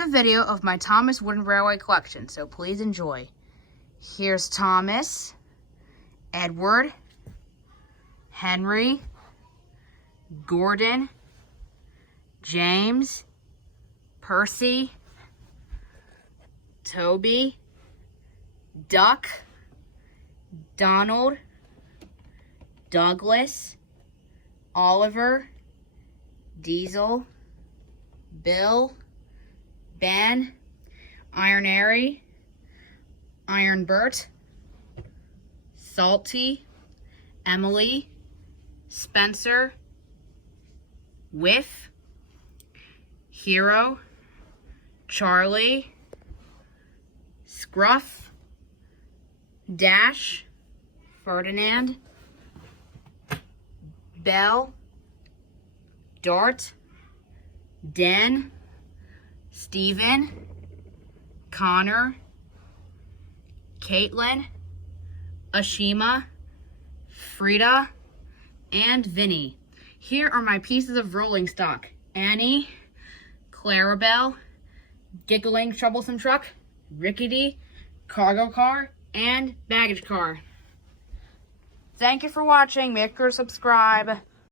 A video of my Thomas Wooden Railway collection, so please enjoy. Here's Thomas, Edward, Henry, Gordon, James, Percy, Toby, Duck, Donald, Douglas, Oliver, Diesel, Bill, Ben, Iron Airy, Iron Bert, Salty, Emily, Spencer, Whiff, Hero, Charlie, Scruff, Dash, Ferdinand, Belle, Dart, Den, Stephen, Connor, Caitlin, Ashima, Frida, and Vinny. Here are my pieces of rolling stock: Annie, Clarabelle, Giggling Troublesome Truck, Rickety, Cargo Car, and Baggage Car. Thank you for watching. Make sure to subscribe.